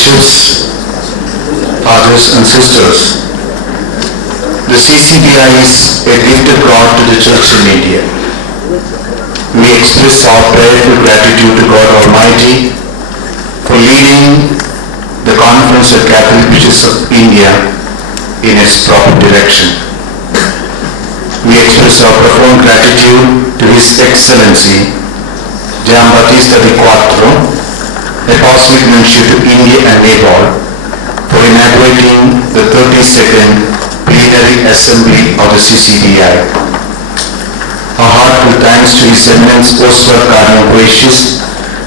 bishops, fathers and sisters, the CCBI is a gift of God to the Church in India. We express our prayerful gratitude to God Almighty for leading the Conference of Catholic Bishops of India in its proper direction. We express our profound gratitude to His Excellency Giambattista IV, Apostolic Nuncio to India and Nepal, for inaugurating the 32nd Plenary Assembly of the CCBI. Our heartfelt thanks to His Eminence Oswald Cardinal Gracious,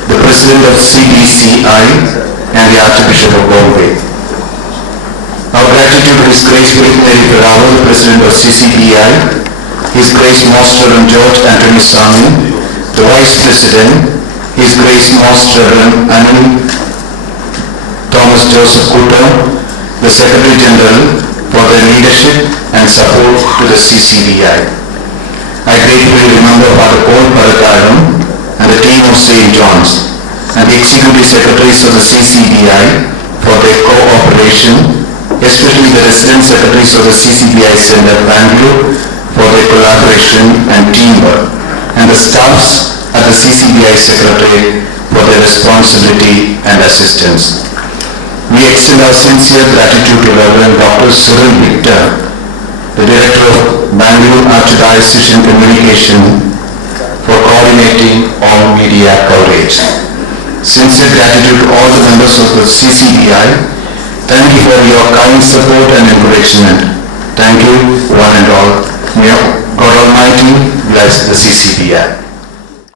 the President of CCBI and the Archbishop of Bombay. Our gratitude to His Grace Plenary Ferraro, the President of CCBI, His Grace Most Reverend George Anthony Sami, the Vice President, His Grace Most Reverend Anil Thomas Joseph Kuta, the Secretary General, for their leadership and support to the CCBI. I gratefully remember Father Paul Parataram and the team of St. John's and the Executive Secretaries of the CCBI for their cooperation, especially the Resident Secretaries of the CCBI Center Bangalore for their collaboration and teamwork, and the staffs at the CCBI Secretariat for their responsibility and assistance. We extend our sincere gratitude to Reverend Dr. Cyril Victor, the Director of Bangalore Archdiocesan Communication, for coordinating all media coverage. Sincere gratitude to all the members of the CCBI. Thank you for your kind support and encouragement. Thank you, one and all. May God Almighty bless the CCBI.